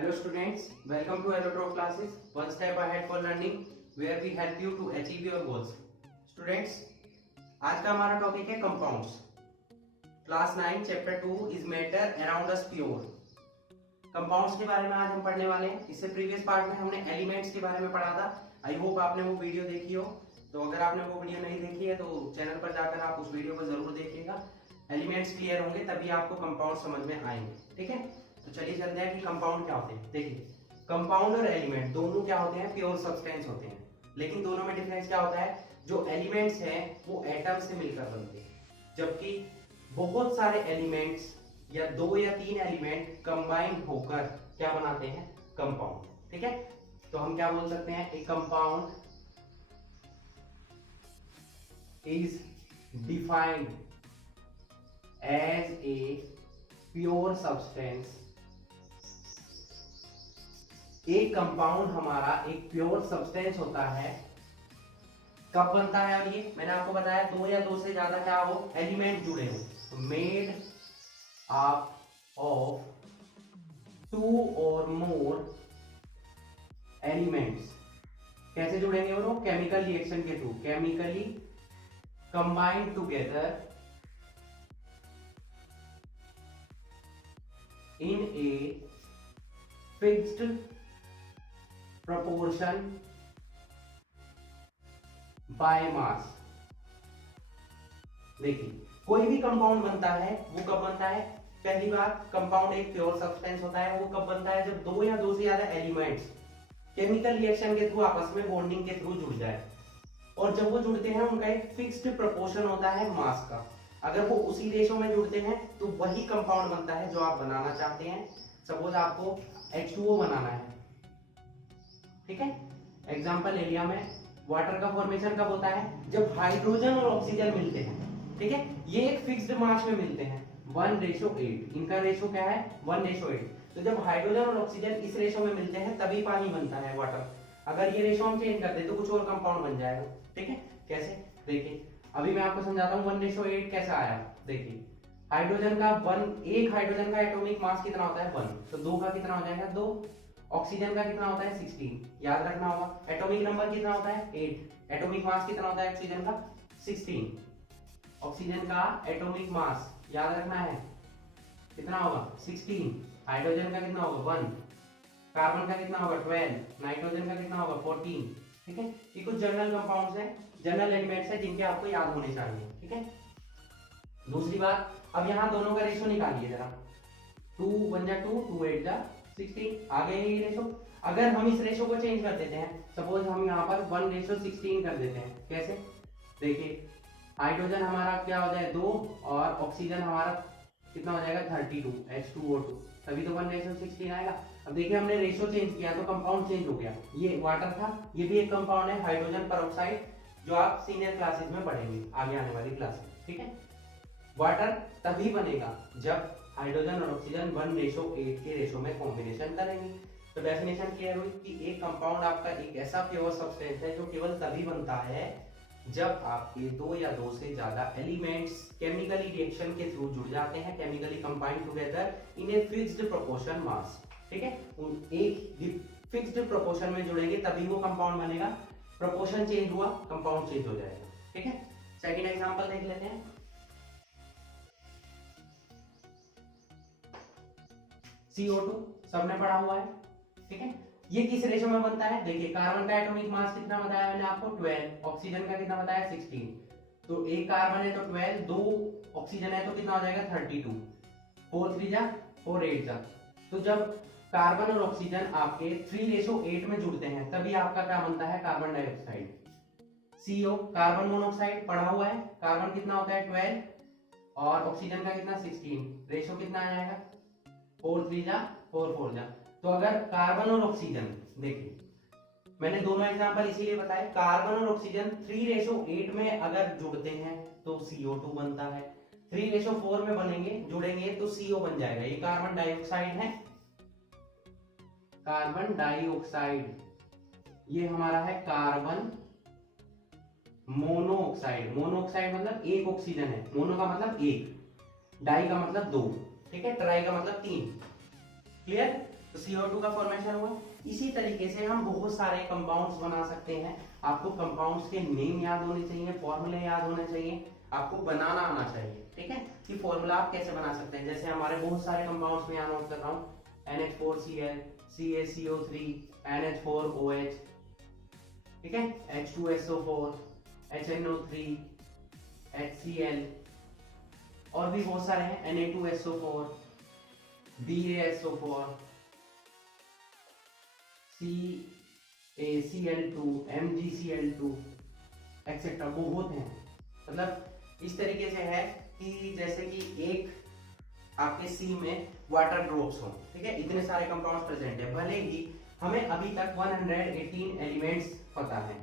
Hello students, welcome to Alotro classes, one step ahead for learning, where we help you to achieve your goals. Students, आज का हमारा topic है compounds. Class 9 chapter 2 is matter around us pure. Compounds के बारे में आज हम पढ़ने वाले हैं. इससे प्रीवियस पार्ट में हमने एलिमेंट्स के बारे में पढ़ा था. आई होप आपने वो वीडियो देखी हो. तो अगर आपने वो वीडियो नहीं देखी है तो चैनल पर जाकर आप उस वीडियो को जरूर देखिएगा. एलिमेंट्स क्लियर होंगे तभी आपको कंपाउंड समझ में आएंगे. ठीक है, तो चलिए चलते हैं कि कंपाउंड क्या होते हैं. देखिए, कंपाउंड और एलिमेंट दोनों क्या होते हैं? प्योर सब्सटेंस होते हैं. लेकिन दोनों में डिफरेंस क्या होता है? जो एलिमेंट्स हैं वो एटम से मिलकर बनते हैं, जबकि बहुत सारे एलिमेंट्स या 2 या 3 एलिमेंट कंबाइन होकर क्या बनाते हैं? कंपाउंड. ठीक है, तो हम क्या बोल सकते हैं? A compound is defined as a pure substance. एक कंपाउंड हमारा एक प्योर सब्सटेंस होता है. कब बनता है? और ये मैंने आपको बताया 2 या 2 से ज्यादा क्या हो? एलिमेंट जुड़े हो. मेड अप ऑफ 2 और मोर एलिमेंट्स. कैसे जुड़ेंगे वो? केमिकल रिएक्शन के through. Chemically combined together in a fixed proportion by mass. देखिए, कोई भी कंपाउंड बनता है वो कब बनता है? पहली बात, कंपाउंड एक प्योर सब्सटेंस होता है. वो कब बनता है? जब 2 या 2 से ज्यादा एलिमेंट्स केमिकल रिएक्शन के थ्रू आपस में बॉन्डिंग के थ्रू जुड़ जाए. और जब वो जुड़ते हैं उनका एक फिक्स्ड प्रोपोर्शन होता है मास का. अगर वो उसी रेशो में जुड़ते हैं तो वही कंपाउंड बनता है जो आप बनाना चाहते हैं. सपोज आपको H2O बनाना है. ठीक है, एग्जांपल ले लिया मैं. वाटर का फॉर्मेशन कब होता है? जब हाइड्रोजन और ऑक्सीजन मिलते हैं. ठीक है, ये एक फिक्स्ड मास में मिलते हैं 1:8. इनका रेशो क्या है? 1:8. तो जब हाइड्रोजन और ऑक्सीजन इस रेशो में मिलते हैं तभी पानी बनता है, वाटर. अगर ये रेशो हम चेंज कर दे तो कुछ और कंपाउंड बन जाएगा. ठीक है, कैसे? देखिए, अभी मैं आपको समझाता हूँ 1:8 कैसा आया. देखिए, हाइड्रोजन का एक हाइड्रोजन का एटॉमिक मास कितना होता है? 1. तो 2 का कितना हो जाएगा? 2. ऑक्सीजन का कितना होता है? 16. याद रखना होगा. एटॉमिक नंबर कितना होता है? 8. एटॉमिक मास कितना होता है ऑक्सीजन का? 16. ऑक्सीजन का एटॉमिक मास याद रखना है कितना होगा? 16. हाइड्रोजन का कितना होगा? 1. कार्बन का कितना होगा? 12. नाइट्रोजन का कितना होगा? 14. ठीक है, ये कुछ जनरल कंपाउंड्स हैं, जनरल एलिमेंट्स हैं जिनके आपको याद होने चाहिए. ठीक है, दूसरी बात, अब यहाँ दोनों का रेशो निकालिए जरा. 2 1 जा 2, 2 8 जा 16. आ गए ये रेशो. अगर हम इस रेशो को चेंज कर देते हैं, सपोज हम यहाँ पर 1:16 कर देते हैं. कैसे? देखिए, हाइड्रोजन हमारा क्या हो जाए? 2 और ऑक्सीजन हमारा कितना हो जाएगा? 32 H2O2. तभी तो 1:16 आएगा. अब देखिए, हमने रेशो चेंज किया तो कंपाउंड चेंज हो गया. ये वाटर था, ये भी एक कंपाउंड है, हाइड्रोजन पेरोक्साइड, जो आप सीनियर क्लासेस में पढ़ेंगे आगे आने वाली क्लास में. ठीक है, वाटर तभी बनेगा जब हाइड्रोजन और ऑक्सीजन 1:8 के रेशो में कॉम्बिनेशन करेंगे. तो डेफिनेशन क्लियर हुई कि एक कंपाउंड आपका एक ऐसा प्योर सब्सटेंस है जो केवल तभी बनता है जब आपके 2 या 2 से ज्यादा एलिमेंट्स केमिकली रिएक्शन के थ्रू जुड़ जाते हैं, chemically combine together in a fixed proportion mass. ठीक है, एक फिक्स्ड प्रोपोर्शन में जुड़ेंगे तभी वो कंपाउंड बनेगा. प्रोपोर्शन चेंज हुआ, कंपाउंड चेंज हो जाएगा. ठीक है, सेकंड एग्जांपल देख लेते हैं. CO2 सबने पढ़ा हुआ है. ठीक है, ये किस रेशो में बनता है? देखिए, कार्बन का एटॉमिक मास कितना बताया मैंने आपको? 12. ऑक्सीजन का कितना बताया? 16. तो एक कार्बन है तो 12, 2 ऑक्सीजन है तो कितना हो जाएगा? 32. 4 3 जा 4 8 जा. तो जब कार्बन और ऑक्सीजन आपके 3:8 में जुड़ते हैं तभी आपका क्या बनता है? Carbon dioxide. CO carbon monoxide पढ़ा हुआ है. कार्बन कितना होता है? 12 और ऑक्सीजन का कितना? 16. रेशो कितना आ जाएगा? 4 3 जा 4 4 जा. तो अगर कार्बन और ऑक्सीजन, देखिए मैंने दोनों एग्जांपल इसीलिए बताए, कार्बन और ऑक्सीजन 3:8 में अगर जुड़ते हैं तो CO2 बनता है. 3:4 में बनेंगे जुड़ेंगे तो CO बन जाएगा. ये कार्बन डाइऑक्साइड है, कार्बन डाइऑक्साइड. ये हमारा है कार्बन मोनोऑक्साइड. मोनोऑक्साइड मतलब एक ऑक्सीजन है. मोनो का मतलब एक, डाई का मतलब 2. ठीक है, ट्राई का मतलब 3. क्लियर? तो CO2 का फॉर्मेशन हुआ। इसी तरीके से हम बहुत सारे कंपाउंड्स बना सकते हैं। आपको कंपाउंड्स के नेम याद होने चाहिए, फॉर्मूले याद होने चाहिए, आपको बनाना आना चाहिए, ठीक है, कि फॉर्मूला आप कैसे बना सकते हैं। जैसे हमारे बहुत सारे कंपाउंड्स में यहाँ नोट कर रहा हूँ, NH4Cl, CaCO3, NH4OH, ठीक है, H2SO4, HNO3, HCl, और भी बहुत सारे हैं, Na2SO4, BaSO4, CaCl2, MgCl2, etcetera, बहुत हैं। मतलब इस तरीके से है कि जैसे कि एक आपके सी में वाटर ड्रॉप्स हो, ठीक है, इतने सारे कंपाउंड्स प्रेजेंट है। भले ही हमें अभी तक 118 एलिमेंट्स पता है,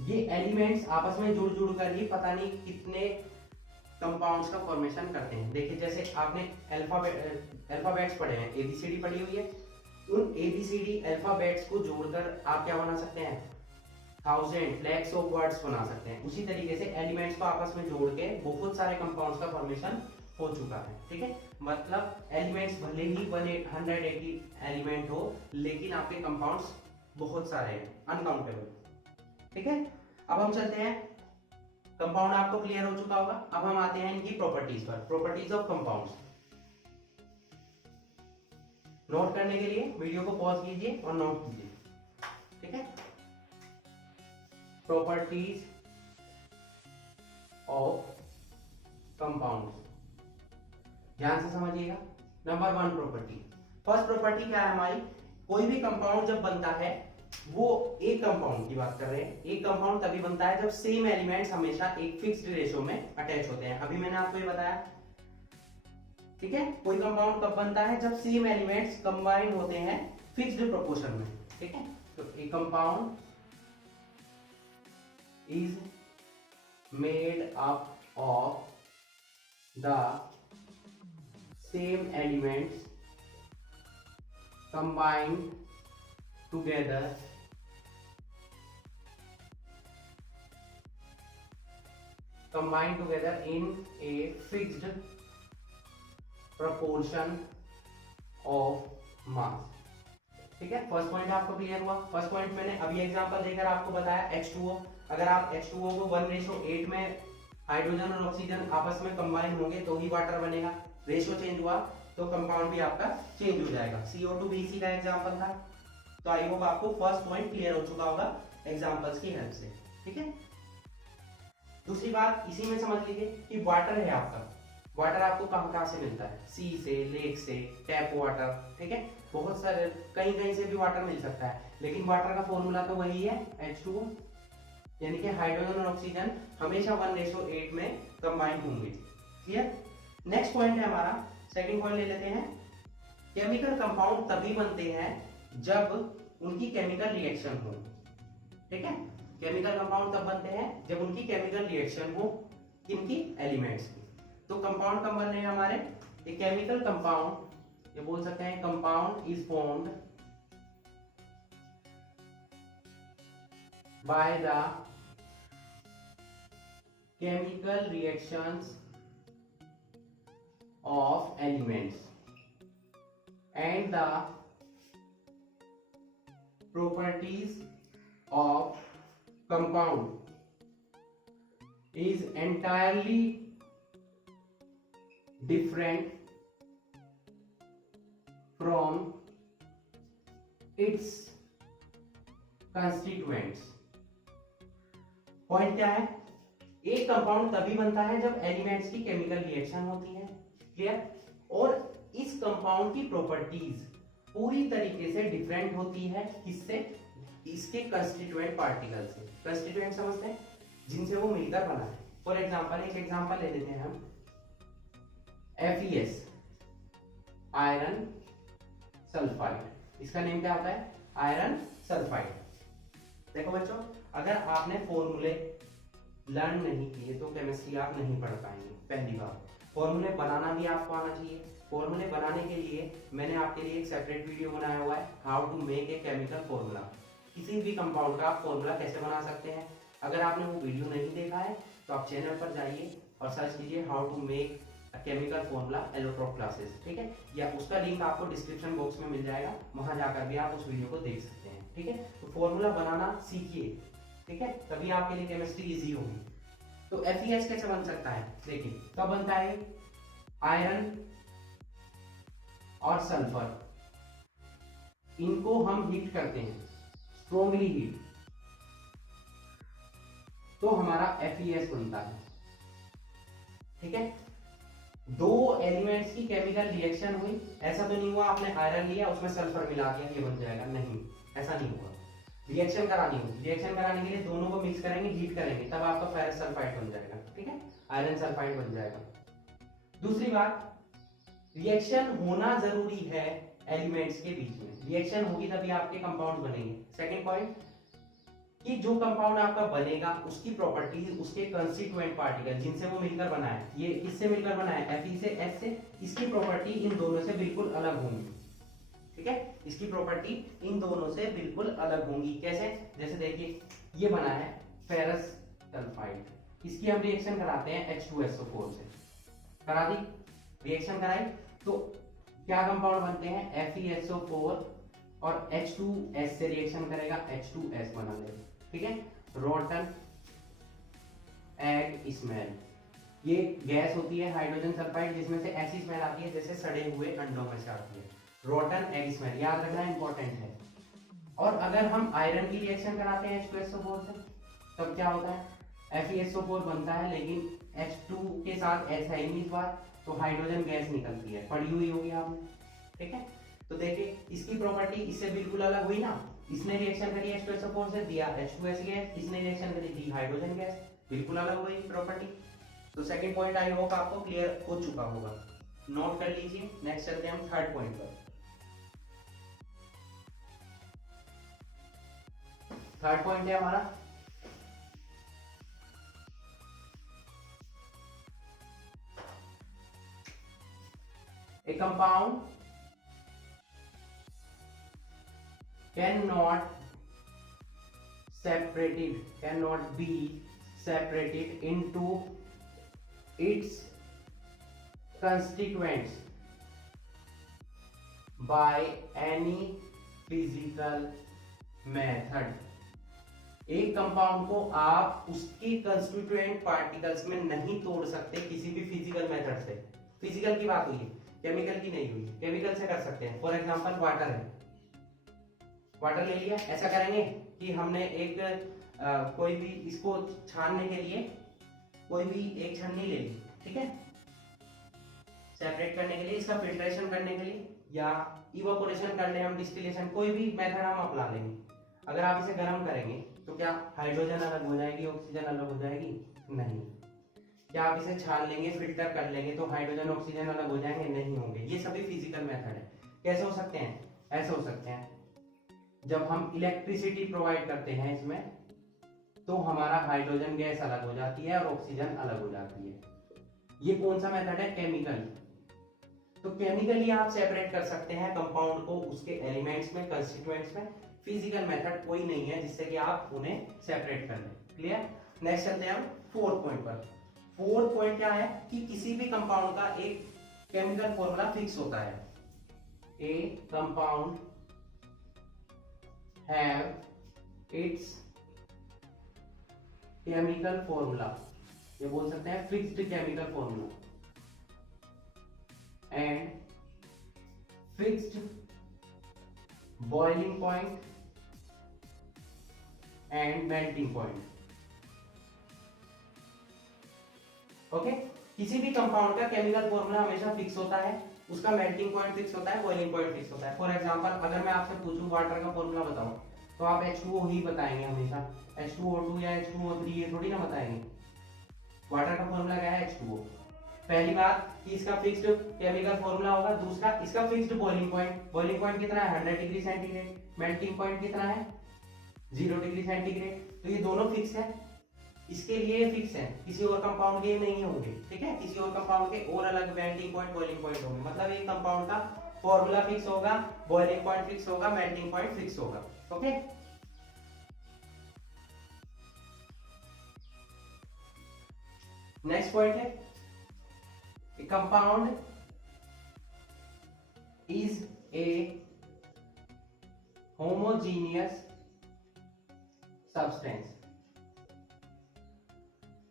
ये एलिमेंट्स आपस में जुड़ जुड़ कर ही पता नहीं कितने कंपाउंड्स का फॉर्मेशन करते हैं। देखिए जैसे आपने अल्फाबेट्स पढ़े हैं, ABCD पढ़ी हुई है, उन ABCD अल्फाबेट्स को जोड़कर आप क्या बना सकते हैं, 1000 लैक्स ऑफ वर्ड्स बना सकते हैं। उसी तरीके से एलिमेंट्स को आपस में जोड़ के बहुत सारे कंपाउंड्स का फॉर्मेशन हो चुका है, ठीक है। मतलब एलिमेंट्स भले ही 180 एलिमेंट हो, लेकिन आपके कंपाउंड्स बहुत सारे हैं, अनकाउंटेबल, ठीक है। अब हम चलते हैं, कंपाउंड आपको क्लियर हो चुका होगा। अब हम आते हैं इनकी प्रॉपर्टीज पर, प्रॉपर्टीज ऑफ कंपाउंड्स। नोट करने के लिए वीडियो को पॉज कीजिए और नोट कीजिए, ठीक है। प्रॉपर्टीज ऑफ कंपाउंड्स, ध्यान से समझिएगा। नंबर 1 प्रॉपर्टी, फर्स्ट प्रॉपर्टी क्या है हमारी, कोई भी कंपाउंड जब बनता है, वो एक कंपाउंड की बात कर रहे हैं, एक कंपाउंड तभी बनता है जब सेम एलिमेंट्स हमेशा एक फिक्स्ड रेशियो में अटैच होते हैं। अभी मैंने आपको ये बताया, ठीक है। कोई कंपाउंड कब बनता है, जब सेम एलिमेंट्स कंबाइन होते हैं फिक्स्ड प्रोपोर्शन में, ठीक है। तो ए compound is made up of the same elements combined together in a fixed proportion of mass, ठीक है। फर्स्ट पॉइंट आपको क्लियर हुआ। फर्स्ट पॉइंट मैंने अभी एग्जांपल देकर आपको बताया, H2O, अगर आप H2O को 1:8 में हाइड्रोजन और ऑक्सीजन आपस में कंबाइन होंगे तो ही वाटर बनेगा। रेशियो चेंज हुआ तो कंपाउंड भी आपका चेंज हो जाएगा। CO2 भी इसी का एग्जांपल था। तो आई होप आपको फर्स्ट पॉइंट क्लियर हो चुका होगा एग्जांपल्स की हेल्प से, ठीक है। दूसरी बात इसी में समझ लीजिए कि वाटर है आपका, वाटर आपको कहां से मिलता है, सी से, लेक से, टैप वाटर, ठीक है। बहुत सारे कहीं से भी वाटर मिल सकता है, लेकिन वाटर का फॉर्मूला तो वही है, H2O, यानी कि हाइड्रोजन और ऑक्सीजन हमेशा 1:8 में कंबाइन होंगे, क्लियर। नेक्स्ट पॉइंट है हमारा, सेकंड पॉइंट ले लेते हैं। केमिकल कंपाउंड तभी बनते हैं जब उनकी केमिकल रिएक्शन हो, ठीक है। केमिकल कंपाउंड तब बनते हैं जब उनकी केमिकल रिएक्शन हो, किनकी, एलिमेंट्स की। तो कंपाउंड कब बन रहे हैं हमारे, ये केमिकल कंपाउंड, ये बोल सकते हैं compound is formed by the chemical reactions of elements and the properties of compound is entirely different from its constituents। Point क्या है, एक कंपाउंड तभी बनता है जब एलिमेंट्स की केमिकल रिएक्शन होती है, क्लियर। और इस कंपाउंड की प्रॉपर्टीज पूरी तरीके से डिफरेंट होती है, किससे, इसके कंस्टिट्यूएंट पार्टिकल से। कंस्टिट्यूएंट समझते हैं, जिनसे वो मिलकर बना है। फॉर एग्जांपल, एक एग्जांपल ले लेते हैं हम, FeS, आयरन सल्फाइड, इसका नेम क्या होता है, आयरन सल्फाइड। देखो बच्चों, अगर आपने फॉर्मूले लर्न नहीं किए तो केमिस्ट्री आप नहीं पढ़ पाएंगे। पहली बात, फॉर्मूले बनाना भी आपको आना चाहिए। फॉर्मूले बनाने के लिए मैंने आपके लिए एक सेपरेट वीडियो बनाया हुआ है, how to make a chemical formula. किसी भी कंपाउंड का आप फॉर्मूला कैसे बना सकते हैं, अगर आपने वो वीडियो नहीं देखा है तो आप चैनल पर जाइए और सर्च कीजिए how to make chemical formula allotrope classes, ठीक है, या उसका लिंक आपको डिस्क्रिप्शन बॉक्स में मिल जाएगा, वहां जाकर भी आप उस वीडियो को देख सकते हैं, ठीक है। तो फॉर्मूला बनाना सीखिए, ठीक है, तभी आपके लिए केमिस्ट्री इजी होगी। तो FeS कैसे बन सकता है, देखिए कब बनता है, आयरन और सल्फर, इनको हम हीट करते हैं, स्ट्रॉन्गली हीट, तो हमारा FeS बनता है, ठीक है। दो एलिमेंट्स की केमिकल रिएक्शन हुई, ऐसा तो नहीं हुआ आपने आयरन लिया उसमें सल्फर मिला दिया ये बन जाएगा, नहीं, ऐसा नहीं हुआ। रिएक्शन करानी होगी, रिएक्शन कराने के लिए दोनों को मिक्स करेंगे, हीट करेंगे, तब आपका फेरस सल्फाइड बन जाएगा, ठीक है, आयरन सल्फाइड बन जाएगा। दूसरी बात, रिएक्शन होना जरूरी है एलिमेंट्स के बीच में, रिएक्शन होगी तभी आपके कंपाउंड बनेंगे। सेकेंड पॉइंट, कि जो कंपाउंड आपका बनेगा उसकी प्रॉपर्टीज, उसके कंस्टिट्यूएंट पार्टिकल जिनसे वो मिलकर बना है, ये किससे मिलकर बना है, Fe से, H से, इसकी प्रॉपर्टी इन दोनों से बिल्कुल अलग होंगी, ठीक है, इसकी प्रॉपर्टी इन दोनों से बिल्कुल अलग होंगी। कैसे, जैसे देखिए ये बना है फेरस सल्फाइड, इसकी हम रिएक्शन कराते हैं H2SO4 से, करा दी, रिएक्शन कराई, तो क्या कंपाउंड बनते हैं, FeSO4 और H2S से रिएक्शन करेगा, H2S बना देगा, ठीक है। रोटन एग स्मेल, ये गैस होती है हाइड्रोजन सल्फाइड जिसमें से ऐसी स्मेल आती है जैसे सड़े हुए अंडों में से आती है, रोटन एग स्मेल, याद रखना इंपॉर्टेंट है। और अगर हम आयरन की रिएक्शन कराते हैं H2SO4 से, तब क्या होता है, FeSO4 बनता है, लेकिन H2 के साथ H है इस बार, तो हाइड्रोजन गैस निकलती है, पड़ी हुई होगी आपने, ठीक है। तो देखिए इसकी प्रॉपर्टी इससे बिल्कुल अलग हुई ना, इसने रिएक्शन करी H2SO4 से, दिया H2S गैस, इसने रिएक्शन करी, दी हाइड्रोजन गैस, बिल्कुल अलग हुई प्रॉपर्टी। तो सेकंड पॉइंट आई होप आपको क्लियर हो चुका होगा, नोट कर लीजिए। नेक्स्ट चलते हैं हम थर्ड पॉइंट पर। थर्ड पॉइंट है हमारा a compound cannot be separated into its constituents by any physical method। एक कंपाउंड को आप उसकी कंस्टिट्यूएंट पार्टिकल्स में नहीं तोड़ सकते किसी भी फिजिकल मेथड से। फिजिकल की बात हुई है, केमिकल की नहीं हुई। केमिकल से कर सकते हैं, फॉर एग्जांपल वाटर है, वाटर ले लिया, ऐसा करेंगे कि हमने एक कोई भी इसको छानने के लिए कोई भी एक छन्नी ले ली, ठीक है, सेपरेट करने के लिए, इसका फिल्ट्रेशन करने के लिए, या इवापोरेशन कर ले हम, डिस्टिलेशन, कोई भी मेथड हम अपना लेंगे। अगर आप इसे गर्म करेंगे तो क्या हाइड्रोजन अलग हो जाएगी, ऑक्सीजन अलग हो जाएगी, नहीं। क्या आप इसे छान लेंगे, फिल्टर कर लेंगे तो हाइड्रोजन ऑक्सीजन अलग हो जाएंगे, नहीं होंगे। ये सभी फिजिकल मेथड है। कैसे हो सकते हैं, ऐसे हो सकते हैं, जब हम इलेक्ट्रिसिटी प्रोवाइड करते हैं इसमें, तो हमारा हाइड्रोजन गैस अलग हो जाती है और ऑक्सीजन अलग हो जाती है। ये कौन सा मेथड है, केमिकल। तो केमिकली आप सेपरेट कर सकते हैं कंपाउंड को उसके एलिमेंट्स में, कंस्टिट्यूएंट्स में। फिजिकल मेथड कोई नहीं है जिससे कि आप उन्हें सेपरेट कर लें। क्लियर। नेक्स्ट चलते हैं हम फोर्थ पॉइंट पर। फोर्थ पॉइंट क्या है कि किसी भी कंपाउंड का एक केमिकल फॉर्मूला फिक्स होता है। ए compound have it's chemical formula, ये बोल सकते हैं fixed chemical formula and fixed boiling point and melting point. Okay, किसी भी कंपाउंड का केमिकल फॉर्मूला हमेशा फिक्स होता है, उसका मेल्टिंग पॉइंट फिक्स होता है, बॉइलिंग पॉइंट फिक्स होता है। फॉर एग्जांपल अगर मैं आपसे पूछूं वाटर का फॉर्मूला बताओ, तो आप H2O ही बताएंगे हमेशा। H2O2 या H2O3 ये थोड़ी ना बताएंगे। वाटर का फॉर्मूला क्या है, H2O। पहली बात कि इसका फिक्स्ड केमिकल फॉर्मूला होगा। दूसरा, इसका fixed boiling point. Boiling point कितना है, 100 डिग्री सेंटीग्रेड। मेल्टिंग पॉइंट कितना है, 0 डिग्री सेंटीग्रेड। तो ये दोनों फिक्स है, इसके लिए फिक्स है, किसी और कंपाउंड के नहीं होंगे। ठीक है, किसी और कंपाउंड के और अलग मेल्टिंग पॉइंट, बॉइलिंग पॉइंट होंगे। मतलब एक कंपाउंड का फॉर्मूला फिक्स होगा, बॉइलिंग पॉइंट फिक्स होगा, मेल्टिंग पॉइंट फिक्स होगा। ओके, नेक्स्ट पॉइंट है compound is a homogeneous substance.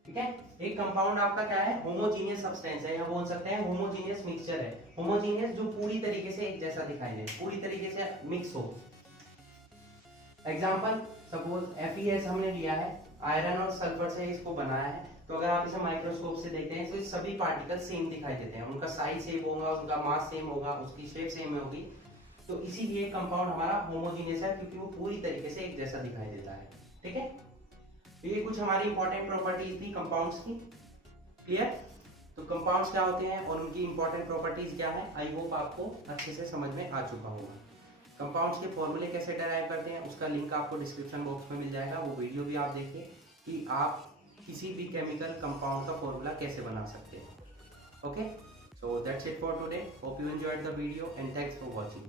ठीक है, एक कंपाउंड आपका क्या है, होमोजीनियस सब्सटेंस है, या बोल सकते हैं होमोजीनियस मिक्सचर है। होमोजीनियस जो पूरी तरीके से एक जैसा दिखाई दे, पूरी तरीके से मिक्स हो। एग्जांपल सपोज FeS हमने लिया है, आयरन और सल्फर से इसको बनाया है। तो अगर आप इसे माइक्रोस्कोप से देखते हैं तो ये सभी पार्टिकल सेम दिखाई देते हैं, उनका साइज सेम होगा, उनका मास सेम होगा, उसकी शेप सेम होगी। तो इसीलिए कंपाउंड हमारा होमोजीनियस है, क्योंकि वो पूरी तरीके से एक जैसा दिखाई देता है। ठीक है, तो ये कुछ हमारी इंपॉर्टेंट प्रॉपर्टीज थी कंपाउंड्स की। क्लियर? तो कंपाउंड्स क्या होते हैं और उनकी इंपॉर्टेंट प्रॉपर्टीज क्या है, आई होप आपको अच्छे से समझ में आ चुका होगा। कंपाउंड्स के फॉर्मूले कैसे डराइव करते हैं उसका लिंक आपको डिस्क्रिप्शन बॉक्स में मिल जाएगा, वो वीडियो भी आप देखिए कि आप किसी भी केमिकल कंपाउंड का फॉर्मूला कैसे बना सकते हैं। Okay, so that's it for today, hope you enjoyed the video and thanks for watching.